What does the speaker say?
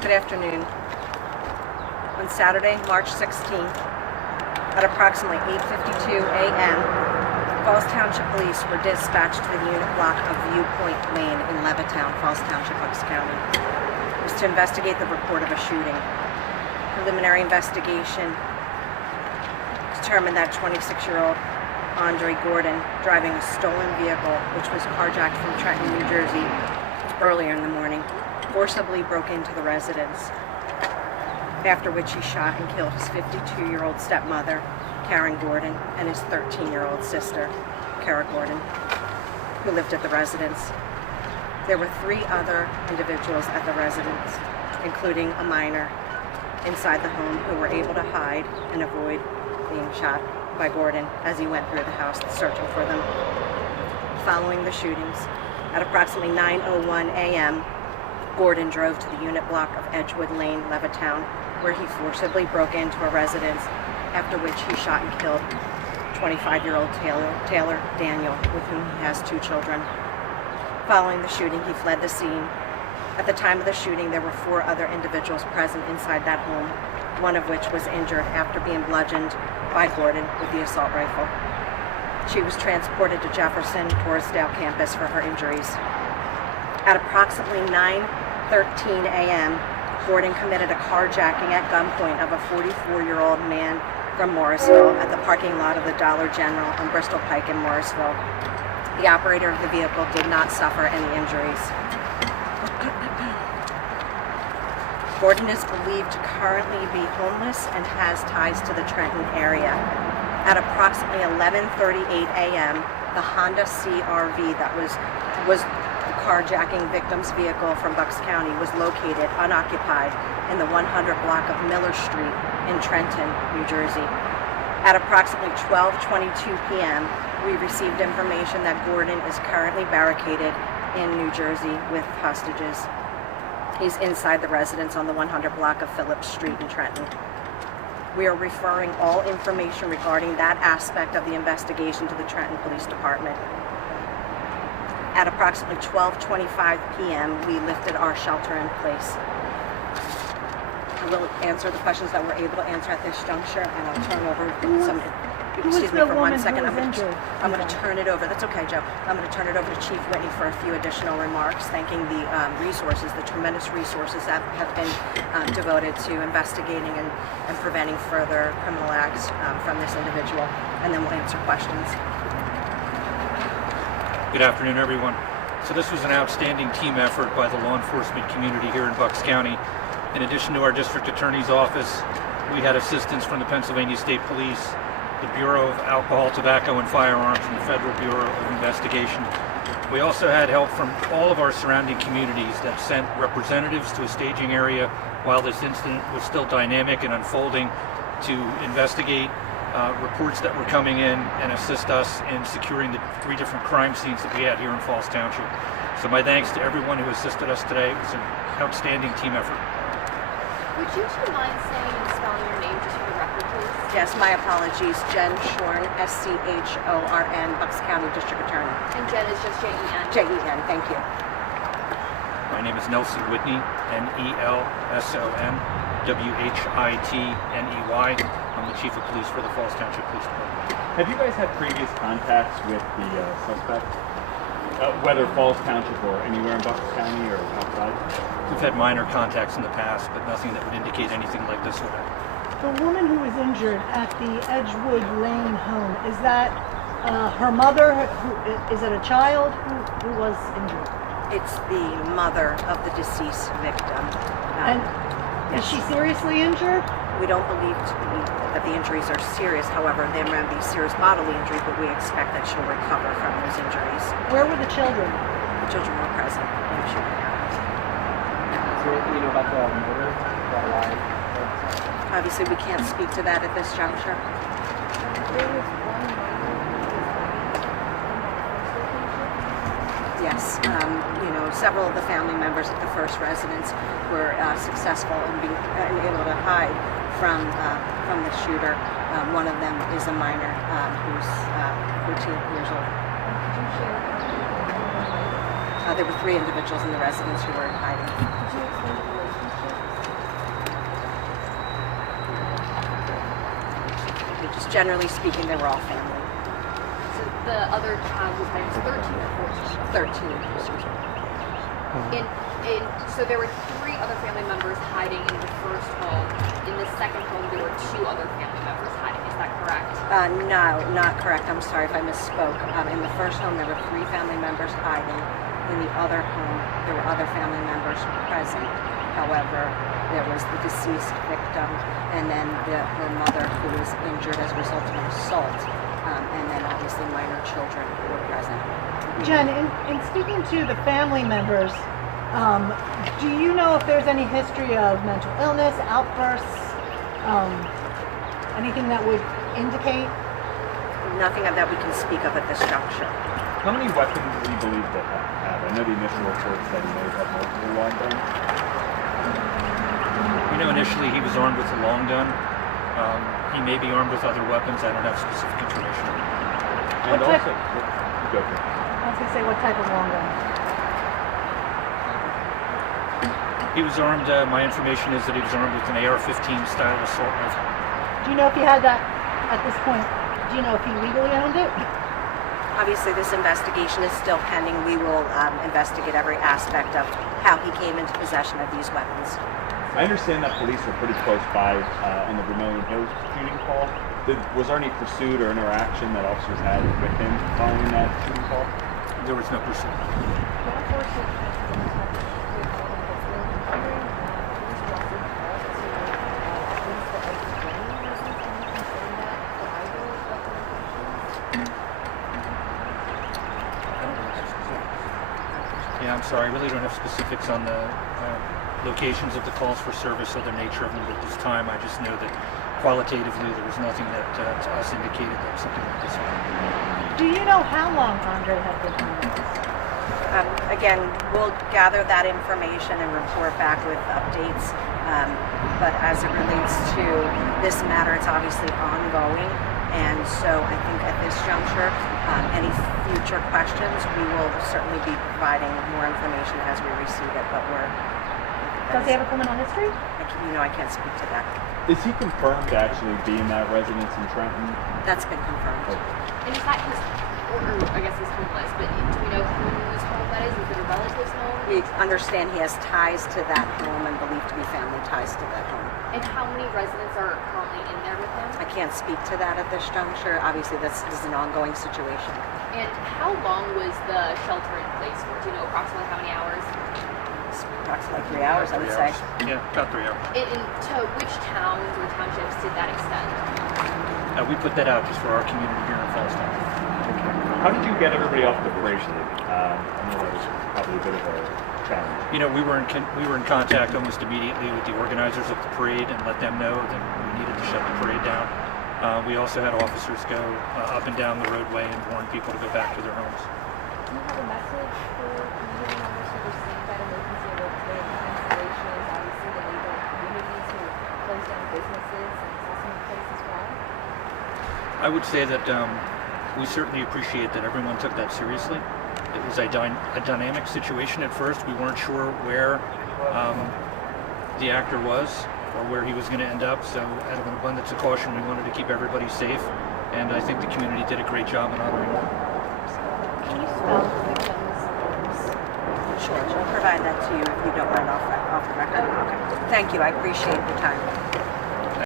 Good afternoon. On Saturday, March 16th, at approximately 8:52 a.m., Falls Township Police were dispatched to the unit block of Viewpoint Lane in Levittown, Falls Township, Bucks County. It was to investigate the report of a shooting. Preliminary investigation determined that 26-year-old Andre Gordon, driving a stolen vehicle which was carjacked from Trenton, New Jersey, earlier in the morning, forcibly broke into the residence, after which he shot and killed his 52-year-old stepmother, Karen Gordon, and his 13-year-old sister, Kara Gordon, who lived at the residence. There were 3 other individuals at the residence, including a minor, inside the home who were able to hide and avoid being shot by Gordon as he went through the house searching for them. Following the shootings, at approximately 9:01 a.m., Gordon drove to the unit block of Edgewood Lane, Levittown, where he forcibly broke into a residence, after which he shot and killed 25-year-old Taylor Daniel, with whom he has 2 children. Following the shooting, he fled the scene. At the time of the shooting, there were 4 other individuals present inside that home, one of which was injured after being bludgeoned by Gordon with the assault rifle. She was transported to Jefferson Torresdale campus for her injuries. At approximately 9:13 a.m., Gordon committed a carjacking at gunpoint of a 44-year-old man from Morrisville at the parking lot of the Dollar General on Bristol Pike in Morrisville. The operator of the vehicle did not suffer any injuries. Gordon is believed to currently be homeless and has ties to the Trenton area. At approximately 11:38 a.m., the Honda CR-V that was the carjacking victim's vehicle from Bucks County was located unoccupied in the 100 block of Miller Street in Trenton, New Jersey. At approximately 12:22 p.m., we received information that Gordon is currently barricaded in New Jersey with hostages. He's inside the residence on the 100 block of Phillips Street in Trenton. We are referring all information regarding that aspect of the investigation to the Trenton Police Department. At approximately 12:25 p.m., we lifted our shelter in place. I will answer the questions that we're able to answer at this juncture, and I'll turn over some. Excuse me for 1 second. I'm going to turn it over. That's okay, Joe. I'm going to turn it over to Chief Whitney for a few additional remarks, thanking the resources, the tremendous resources that have been devoted to investigating and preventing further criminal acts from this individual, and then we'll answer questions. Good afternoon, everyone. So this was an outstanding team effort by the law enforcement community here in Bucks County. In addition to our district attorney's office, we had assistance from the Pennsylvania State Police, the Bureau of Alcohol, Tobacco, and Firearms, and the Federal Bureau of Investigation. We also had help from all of our surrounding communities that sent representatives to a staging area while this incident was still dynamic and unfolding to investigate reports that were coming in and assist us in securing the 3 different crime scenes that we had here in Falls Township. So my thanks to everyone who assisted us today. It was an outstanding team effort. Would you mind saying and spelling your name just for the record, please? Yes, my apologies. Jen Shorn, S-C-H-O-R-N, Bucks County District Attorney. And Jen is just J-E-N? J-E-N, thank you. My name is Nelson Whitney, N-E-L-S-O-N, W-H-I-T-N-E-Y. I'm the Chief of Police for the Falls Township Police Department. Have you guys had previous contacts with the suspect? Whether Falls Township or anywhere in Bucks County or outside? We've had minor contacts in the past, but nothing that would indicate anything like this would happen. The woman who was injured at the Edgewood Lane home, is that her mother? Is it a child who was injured? It's the mother of the deceased victim. And yes. Is she seriously injured? We don't believe that the injuries are serious. However, there may be serious bodily injury, but we expect that she'll recover from those injuries. Where were the children? The children were present when the shooting happened. Is there anything you know about the murder? Obviously, we can't speak to that at this juncture. Yes, several of the family members at the first residence were successful in being able to hide from the shooter. One of them is a minor who's 14 years old. There were 3 individuals in the residence who were hiding. Could you explain the relationship? just generally speaking, they were all family. So the other child was like 13 or 14. 13. So there were 3 other family members hiding in the first home. In the second home, there were 2 other family members hiding. Is that correct? No, not correct. I'm sorry if I misspoke. In the first home, there were 3 family members hiding. In the other home, there were other family members present. However, there was the deceased victim, and then her mother, who was injured as a result of an assault, and then obviously minor children were present. Jen, in speaking to the family members, do you know if there's any history of mental illness, outbursts, anything that would indicate? Nothing that we can speak of at this juncture. How many weapons do you believe they have? I know the initial reports said he may have multiple long guns. We know initially he was armed with a long gun. He may be armed with other weapons. I don't have specific information. And What type- also, go for it. I was going to say, what type of long gun? He was armed, my information is that he was armed with an AR-15 style assault rifle. Do you know if he had that at this point? Do you know if he legally owned it? Obviously, this investigation is still pending. We will investigate every aspect of how he came into possession of these weapons. I understand that police were pretty close by on the Vermilion Hills shooting call. Was there any pursuit or interaction that officers had with him following that shooting call? There was no pursuit. Yeah, I'm sorry. I really don't have specifics on the locations of the calls for service or the nature of them at this time. I just know that qualitatively there was nothing that to us indicated that something like this happened. Do you know how long Andre had been homeless? Again, we'll gather that information and report back with updates. But as it relates to this matter, it's obviously ongoing. And so I think at this juncture, any future questions, we will certainly be providing more information as we receive it. But Does he have a criminal history? I can't speak to that. Is he confirmed to actually be in that residence in Trenton? That's been confirmed. And is that his, or I guess he's homeless, but do we know whose home that is? Is it a relative's home? We understand he has ties to that home and believed to be family ties to that home. And how many residents are currently in there with him? I can't speak to that at this juncture. Obviously, this is an ongoing situation. And how long was the shelter in place for? Do you know approximately how many hours? It's approximately 3 hours, I would say. Yeah, about 3 hours. And to which towns or townships did that extend? We put that out just for our community here in Falls Township. How did you get everybody off the parade? I know that was probably a bit of a challenge. You know, we were in contact almost immediately with the organizers of the parade and let them know that we needed to shut the parade down. We also had officers go up and down the roadway and warn people to go back to their homes. Do you have a message for community members who received that emergency alert today? Constellations, obviously the neighboring communities who closed down businesses and shelter in place as well? I would say that we certainly appreciate that everyone took that seriously. It was a dynamic situation at first. We weren't sure where the actor was or where he was going to end up. So out of an abundance of caution, we wanted to keep everybody safe. And I think the community did a great job in honoring them. Can you spell the victims' names? Sure, I'll provide that to you if you don't mind off the record. Okay. Thank you. I appreciate the time.